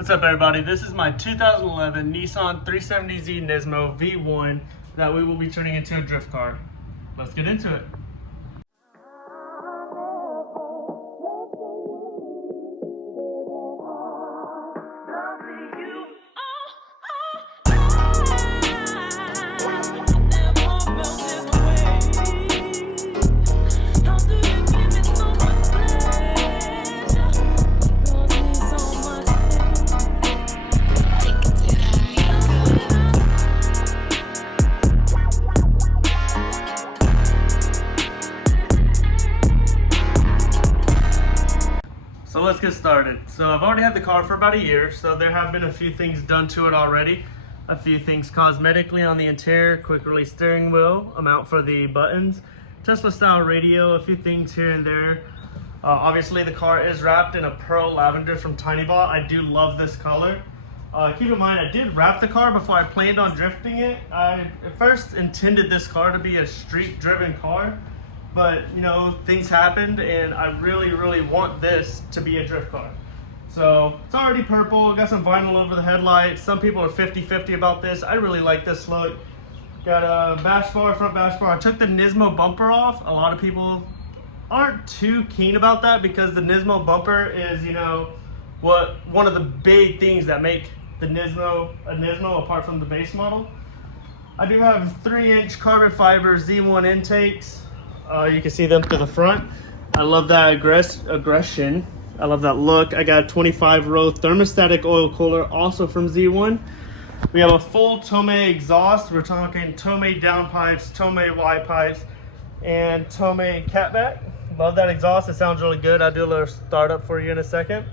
What's up, everybody? This is my 2011 Nissan 370Z Nismo V1 that we will be turning into a drift car. Let's get into it. So let's get started. So I've already had the car for about a year, so there have been a few things done to it already. A few things cosmetically on the interior, quick release steering wheel, a mount for the buttons, Tesla style radio, a few things here and there. Obviously the car is wrapped in a pearl lavender from Tinybot. I do love this color. Keep in mind, I did wrap the car before I planned on drifting it. I at first intended this car to be a street driven car, but you know, things happened and I really want this to be a drift car. So it's already purple, got some vinyl over the headlights. Some people are 50-50 about this. I really like this look. Got a bash bar, front bash bar. I took the Nismo bumper off. A lot of people aren't too keen about that because the Nismo bumper is, you know, one of the big things that make the Nismo a Nismo apart from the base model. I do have 3-inch carbon fiber Z1 intakes. You can see them to the front. I love that aggression. I love that look. I got a 25-row thermostatic oil cooler, also from Z1. We have a full Tomei exhaust. We're talking Tomei downpipes, Tomei Y pipes, and Tomei catback. Love that exhaust. It sounds really good. I'll do a little startup for you in a second.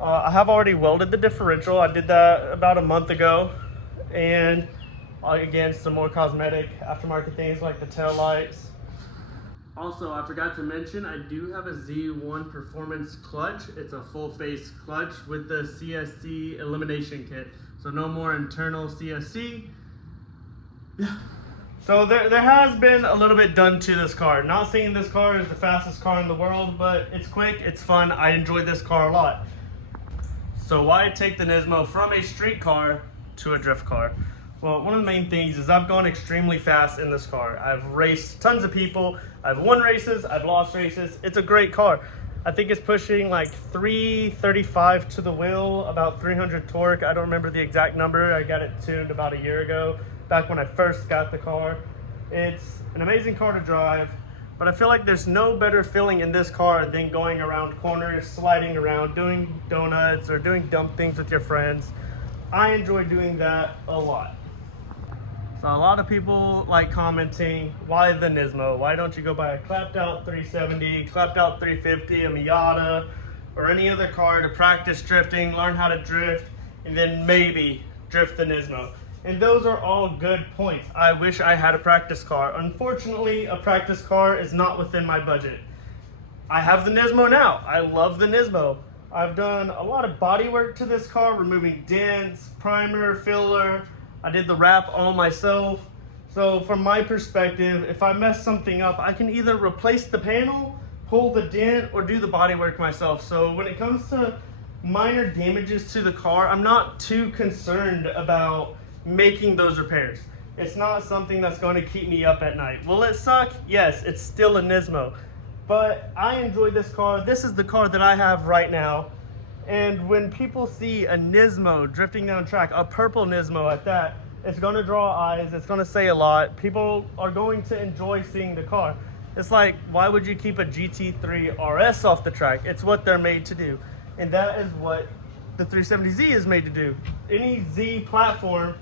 I have already welded the differential. I did that about a month ago. And again, some more cosmetic aftermarket things like the tail lights. Also, I forgot to mention, I do have a Z1 performance clutch. It's a full face clutch with the CSC elimination kit. So no more internal CSC. So there has been a little bit done to this car. Not saying this car is the fastest car in the world, but it's quick, it's fun. I enjoy this car a lot. So why take the Nismo from a street car to a drift car? Well, one of the main things is I've gone extremely fast in this car. I've raced tons of people. I've won races, I've lost races. It's a great car. I think it's pushing like 335 to the wheel, about 300 torque. I don't remember the exact number. I got it tuned about a year ago, back when I first got the car. It's an amazing car to drive, but I feel like there's no better feeling in this car than going around corners, sliding around, doing donuts, or doing dumb things with your friends. I enjoy doing that a lot. So a lot of people like commenting, why the Nismo? Why don't you go buy a clapped out 370, clapped out 350, a Miata, or any other car to practice drifting, learn how to drift, and then maybe drift the Nismo? And those are all good points. I wish I had a practice car. Unfortunately, a practice car is not within my budget. I have the Nismo now. I love the Nismo. I've done a lot of body work to this car, removing dents, primer, filler. I did the wrap all myself. So from my perspective, if I mess something up, I can either replace the panel, pull the dent, or do the body work myself. So when it comes to minor damages to the car, I'm not too concerned about making those repairs. It's not something that's going to keep me up at night. Will it suck? Yes, it's still a Nismo. But I enjoy this car. This is the car that I have right now. And when people see a Nismo drifting down track, a purple Nismo at that, it's going to draw eyes. It's going to say a lot. People are going to enjoy seeing the car. It's like, why would you keep a GT3 RS off the track? It's what they're made to do. And that is what the 370Z is made to do. Any Z platform,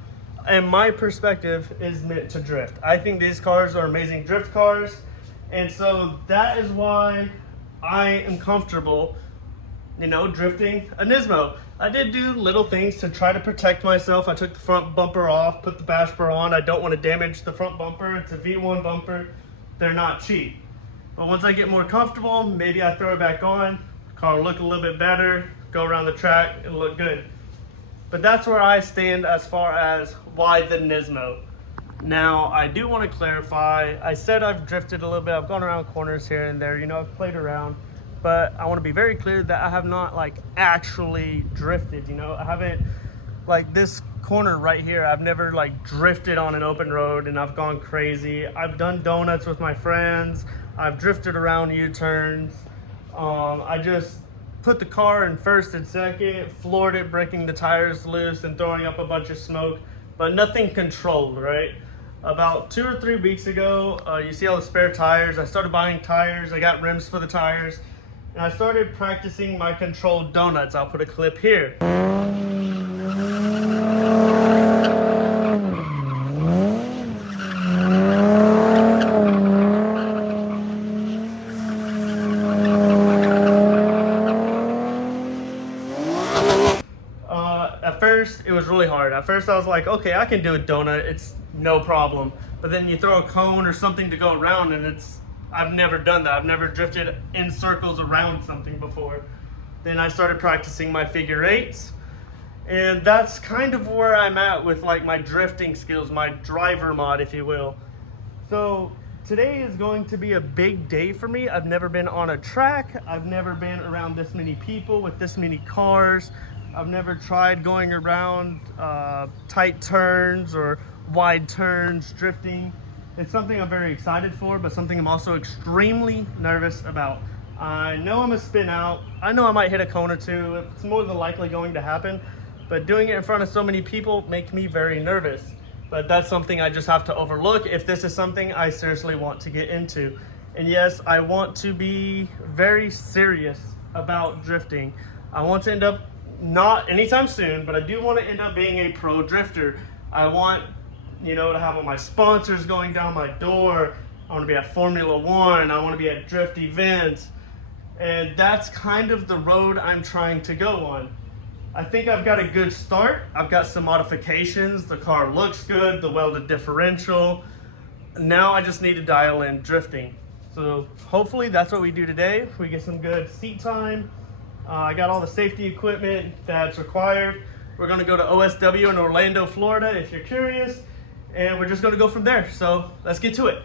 in my perspective, is meant to drift. I think these cars are amazing drift cars. And so that is why I am comfortable, you know, drifting a Nismo. I did do little things to try to protect myself. I took the front bumper off, put the bash bar on. I don't want to damage the front bumper. It's a V1 bumper. They're not cheap. But once I get more comfortable, maybe I throw it back on. The car will look a little bit better, go around the track, it'll look good. But that's where I stand as far as why the Nismo. Now, I do want to clarify, I said I've drifted a little bit, I've gone around corners here and there, you know, I've played around, but I want to be very clear that I have not like actually drifted, you know, I haven't, like this corner right here, I've never like drifted on an open road and I've gone crazy. I've done donuts with my friends, I've drifted around U-turns, I just put the car in first and second, floored it, breaking the tires loose and throwing up a bunch of smoke, but nothing controlled, right? About 2 or 3 weeks ago, you see all the spare tires. I started buying tires. I got rims for the tires. And I started practicing my controlled donuts. I'll put a clip here. At first, it was really hard. At first, I was like, okay, I can do a donut. It's no problem. But then you throw a cone or something to go around and I've never done that. I've never drifted in circles around something before. Then I started practicing my figure eights. And that's kind of where I'm at with like my drifting skills, my driver mod, if you will. So today is going to be a big day for me. I've never been on a track. I've never been around this many people with this many cars. I've never tried going around tight turns or wide turns, drifting. It's something I'm very excited for, but something I'm also extremely nervous about. I know I'm gonna spin out. I know I might hit a cone or two. It's more than likely going to happen, but doing it in front of so many people makes me very nervous. But that's something I just have to overlook if this is something I seriously want to get into. And yes, I want to be very serious about drifting. I want to end up, not anytime soon, but I do want to end up being a pro drifter. I want, you know, to have all my sponsors going down my door. I want to be at Formula One. I want to be at drift events. And that's kind of the road I'm trying to go on. I think I've got a good start. I've got some modifications. The car looks good, the welded differential. Now I just need to dial in drifting. So hopefully that's what we do today. We get some good seat time. I got all the safety equipment that's required. We're gonna go to OSW in Orlando, Florida, if you're curious. And we're just gonna go from there. So let's get to it.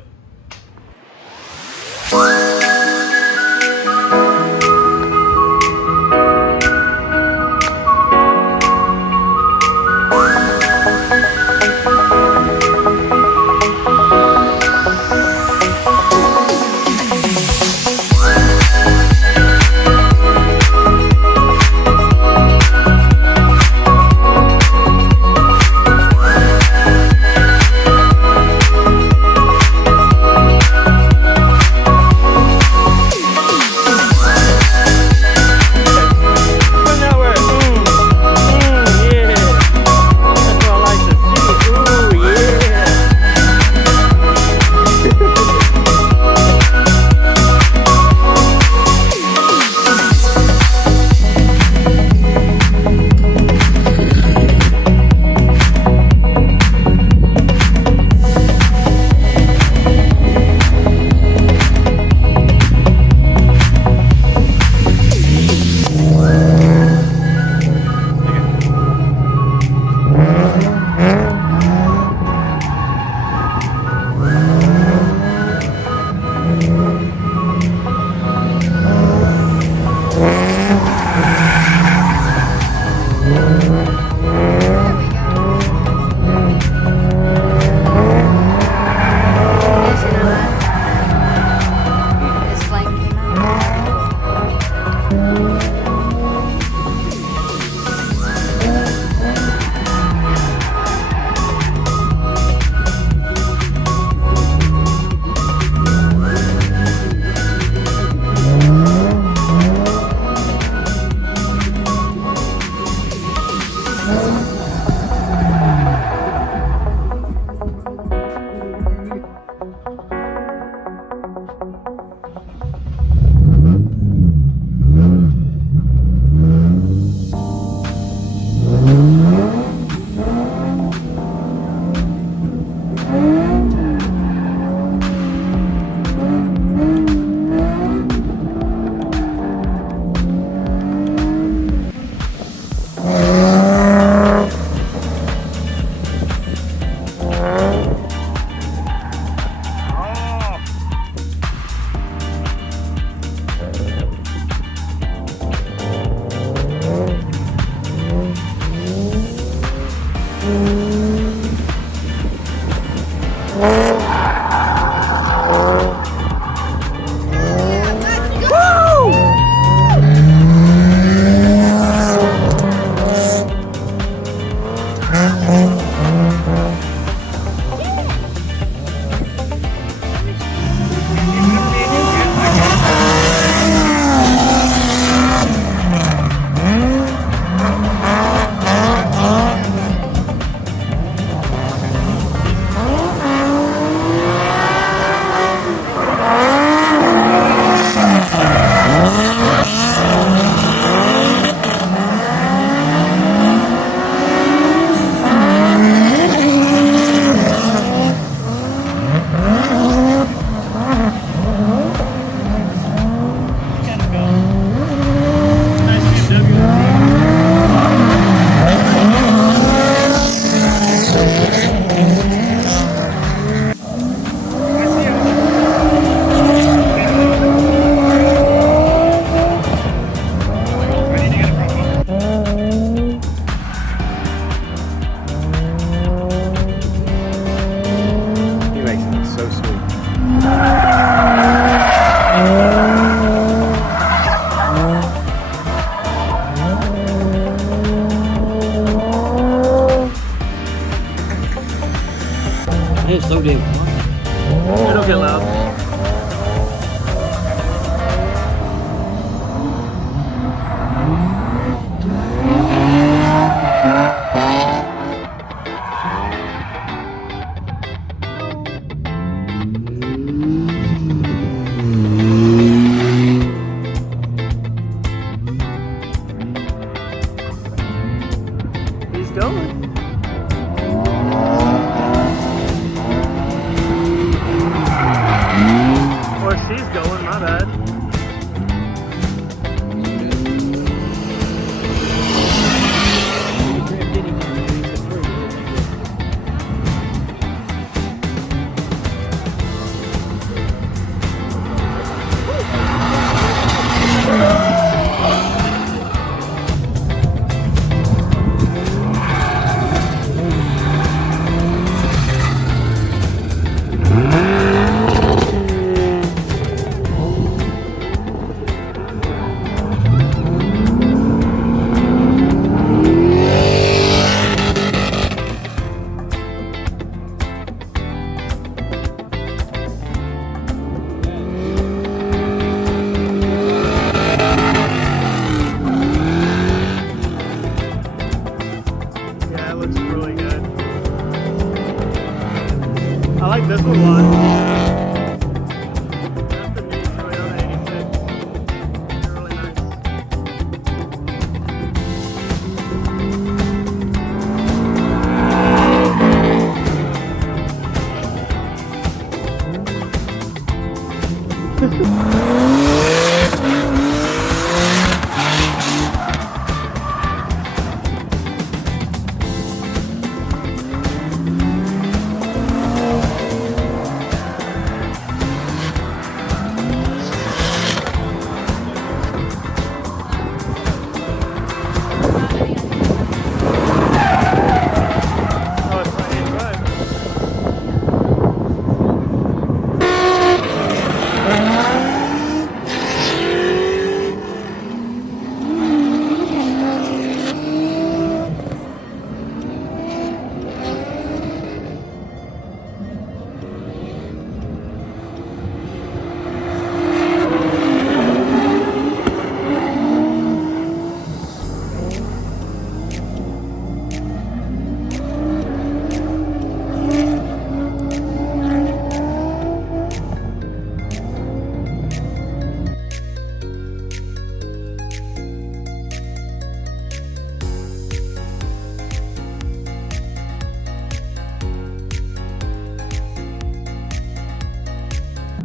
It's so damn fun. It'll get loud. He's going. Or she's going, my bad. Yeah, it looks really good. I like this one a lot. That's the new Toyota 86. They're really nice. Oh, it's right hand drive.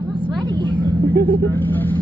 I'm sweaty.